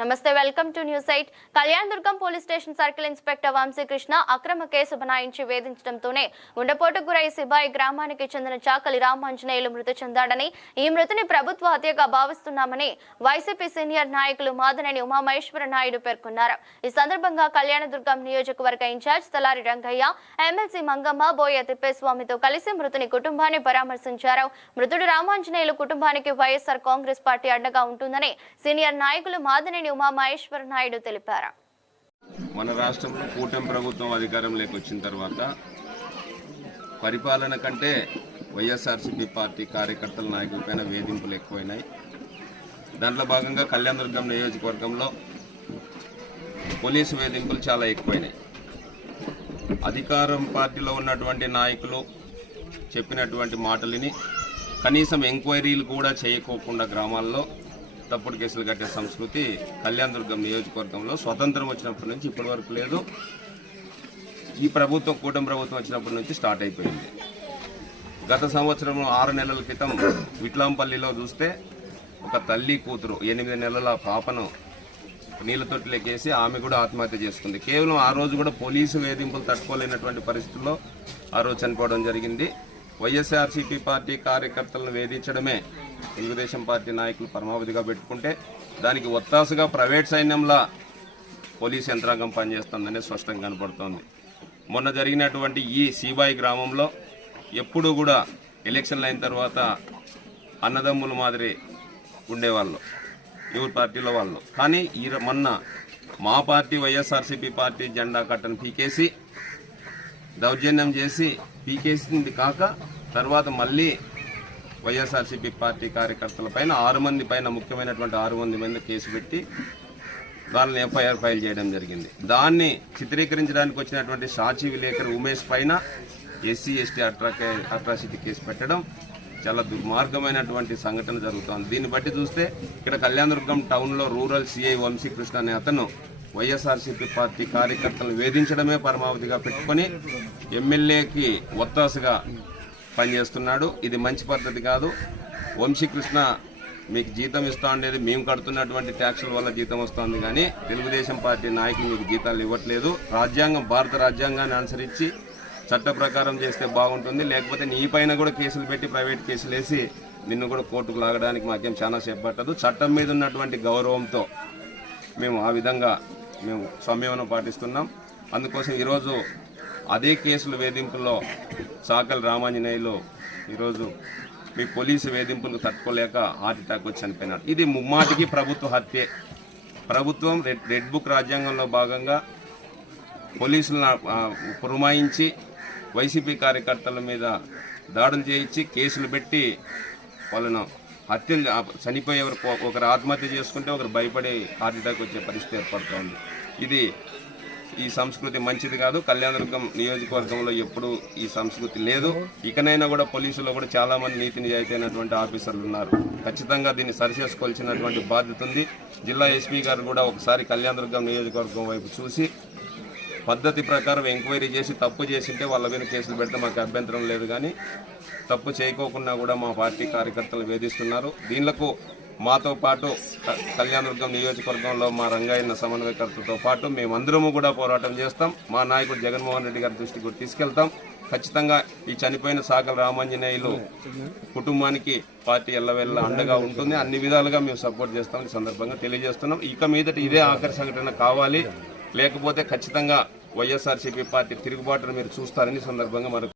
నమస్తే welcome to news eight Kalyanadurgam police station circle inspector Vamsikrishna అక్రమ case బనాయించి వేధించడంతోనే గుండెపోటు గురై సిబాయి గ్రామానికి చెందిన చాకలి రామాంజనేయులు మృతి చెందాడని ఈ మృతిని ప్రభుత్వ హత్యగా భావిస్తున్నామని వైసీపీ సీనియర్ నాయకులు మాదనేని ఉమామహేశ్వర నాయుడు పేర్కొన్నారు ఈ సందర్భంగా కళ్యాణదుర్గం నియోజకవర్గ ఇన్ఛార్జ్ తలారి రంగయ్య ఎమ్మెల్సీ మంగమ్మ బోయ తిప్పేస్వామితో కలిసి మృతుని కుటుంబాన్ని పరామర్శించారు మృతుడు రామాంజనేయులు కుటుంబానికి వైఎస్సార్ కాంగ్రెస్ పార్టీ అండగా ఉంటుందని సీనియర్ నాయకులు మాదనేని ఉమా మహేశ్వర నాయుడు తెలిపారు మన రాష్ట్రంలో కూటమి ప్రభుత్వం అధికారంలోకి వచ్చిన తర్వాత పరిపాలన కంటే వైఎస్ఆర్సిపి పార్టీ కార్యకర్తల నాయకులపైన వేధింపులు ఎక్కువైనాయి దాంట్లో భాగంగా కళ్యాణదుర్గం నియోజకవర్గంలో పోలీసు వేధింపులు చాలా ఎక్కువైనాయి అధికారం పార్టీలో ఉన్నటువంటి నాయకులు చెప్పినటువంటి మాటలని కనీసం ఎంక్వైరీలు కూడా చేయకోకుండా గ్రామాల్లో తప్పుడు కేసులు కట్టే సంస్కృతి కళ్యాణ దుర్గం నియోజకవర్గంలో స్వతంత్రం వచ్చినప్పటి నుంచి ఇప్పటి వరకు లేదు ఈ ప్రభుత్వం కూటమి ప్రభుత్వం వచ్చినప్పటి నుంచి స్టార్ట్ అయిపోయింది గత సంవత్సరం ఆరు నెలల క్రితం విట్లాంపల్లిలో చూస్తే ఒక తల్లి కూతురు ఎనిమిది నెలల పాపను నీళ్ళ తొట్టిలోకేసి ఆమె కూడా ఆత్మహత్య చేసుకుంది కేవలం ఆ రోజు కూడా పోలీసు వేధింపులు తట్టుకోలేనటువంటి పరిస్థితుల్లో ఆ రోజు చనిపోవడం జరిగింది వైఎస్ఆర్సీపీ పార్టీ కార్యకర్తలను వేధించడమే తెలుగుదేశం పార్టీ నాయకులు పరమావధిగా పెట్టుకుంటే దానికి ఒత్తాసుగా ప్రైవేట్ సైన్యంలా పోలీస్ యంత్రాంగం పనిచేస్తుందని స్పష్టంగా కనపడుతోంది మొన్న జరిగినటువంటి ఈ సీబాయి గ్రామంలో ఎప్పుడూ కూడా ఎలక్షన్లు అయిన తర్వాత అన్నదమ్ముల మాదిరి ఉండేవాళ్ళు ఎవరి పార్టీలో వాళ్ళు కానీ ఈ మొన్న మా పార్టీ వైఎస్ఆర్సీపీ పార్టీ జెండా కట్టను పీకేసి దౌర్జన్యం చేసి పీకేసింది కాక తర్వాత మళ్ళీ వైఎస్ఆర్సీపీ పార్టీ కార్యకర్తల పైన ఆరు మంది పైన ముఖ్యమైనటువంటి ఆరు మంది మీద కేసు పెట్టి వాళ్ళని ఎఫ్ఐఆర్ ఫైల్ చేయడం జరిగింది దాన్ని చిత్రీకరించడానికి వచ్చినటువంటి సాక్షి విలేకర్ ఉమేష్ పైన ఎస్సీ ఎస్టీ అట్రా అట్రాసిటీ కేసు పెట్టడం చాలా దుర్మార్గమైనటువంటి సంఘటన జరుగుతోంది దీన్ని బట్టి చూస్తే ఇక్కడ కళ్యాణదుర్గం టౌన్లో రూరల్ సిఐ వంశీకృష్ణ అనే అతను వైఎస్ఆర్సీపీ పార్టీ కార్యకర్తలను వేధించడమే పరమావధిగా పెట్టుకొని ఎమ్మెల్యేకి ఒత్తాసుగా పనిచేస్తున్నాడు ఇది మంచి పద్ధతి కాదు వంశీకృష్ణ మీకు జీతం ఇస్తా ఉండేది మేము కడుతున్నటువంటి ట్యాక్సుల వల్ల జీతం వస్తుంది కానీ తెలుగుదేశం పార్టీ నాయకులు మీకు జీతాలు ఇవ్వట్లేదు రాజ్యాంగం భారత రాజ్యాంగాన్ని అనుసరించి చట్ట ప్రకారం చేస్తే బాగుంటుంది లేకపోతే నీ పైన కూడా కేసులు పెట్టి ప్రైవేట్ కేసులు వేసి నిన్ను కూడా కోర్టుకు లాగడానికి మాకేం చాలా సేపు పట్టదు చట్టం మీద ఉన్నటువంటి గౌరవంతో మేము ఆ విధంగా మేము సంయమనం పాటిస్తున్నాం అందుకోసం ఈరోజు అదే కేసులు వేధింపుల్లో సాకల్ రామాంజనేయులు ఈరోజు మీ పోలీసు వేధింపులకు తట్టుకోలేక హార్ట్ అటాక్ వచ్చి చనిపోయినారు ఇది ముమ్మాటికి ప్రభుత్వ హత్యే ప్రభుత్వం రెడ్ రెడ్ బుక్ రాజ్యాంగంలో భాగంగా పోలీసులను పురమాయించి వైసీపీ కార్యకర్తల మీద దాడులు చేయించి కేసులు పెట్టి వాళ్ళను హత్యలు చనిపోయేవారు ఒకరు ఆత్మహత్య చేసుకుంటే ఒకరు భయపడే హార్ట్ అటాక్ వచ్చే పరిస్థితి ఏర్పడుతుంది ఇది ఈ సంస్కృతి మంచిది కాదు కళ్యాణదుర్గం నియోజకవర్గంలో ఎప్పుడు ఈ సంస్కృతి లేదు ఇకనైనా కూడా పోలీసులో కూడా చాలామంది నీతి నిజాయితీ అయినటువంటి ఆఫీసర్లు ఉన్నారు ఖచ్చితంగా దీన్ని సరిచేసుకోవాల్సినటువంటి బాధ్యత ఉంది జిల్లా ఎస్పీ గారు కూడా ఒకసారి కళ్యాణదుర్గం నియోజకవర్గం వైపు చూసి పద్ధతి ప్రకారం ఎంక్వైరీ చేసి తప్పు చేసింటే వాళ్ళ మీద కేసులు పెడితే మాకు అభ్యంతరం లేదు కానీ తప్పు చేయకోకుండా కూడా మా పార్టీ కార్యకర్తలు వేధిస్తున్నారు దీనిలకు మాతో పాటు కళ్యాణదుర్గం నియోజకవర్గంలో మా రంగాయన్న సమన్వయకర్తతో పాటు మేమందరము కూడా పోరాటం చేస్తాం మా నాయకుడు జగన్మోహన్ రెడ్డి గారి దృష్టికి తీసుకెళ్తాం ఖచ్చితంగా ఈ చనిపోయిన సాగల రామాంజనేయులు కుటుంబానికి పార్టీ వెళ్ళ అండగా ఉంటుంది అన్ని విధాలుగా మేము సపోర్ట్ చేస్తామని సందర్భంగా తెలియజేస్తున్నాం ఇక మీదట ఇదే ఆఖరి సంఘటన కావాలి లేకపోతే ఖచ్చితంగా వైఎస్ఆర్సీపీ పార్టీ తిరుగుబాటును మీరు చూస్తారని సందర్భంగా మనకు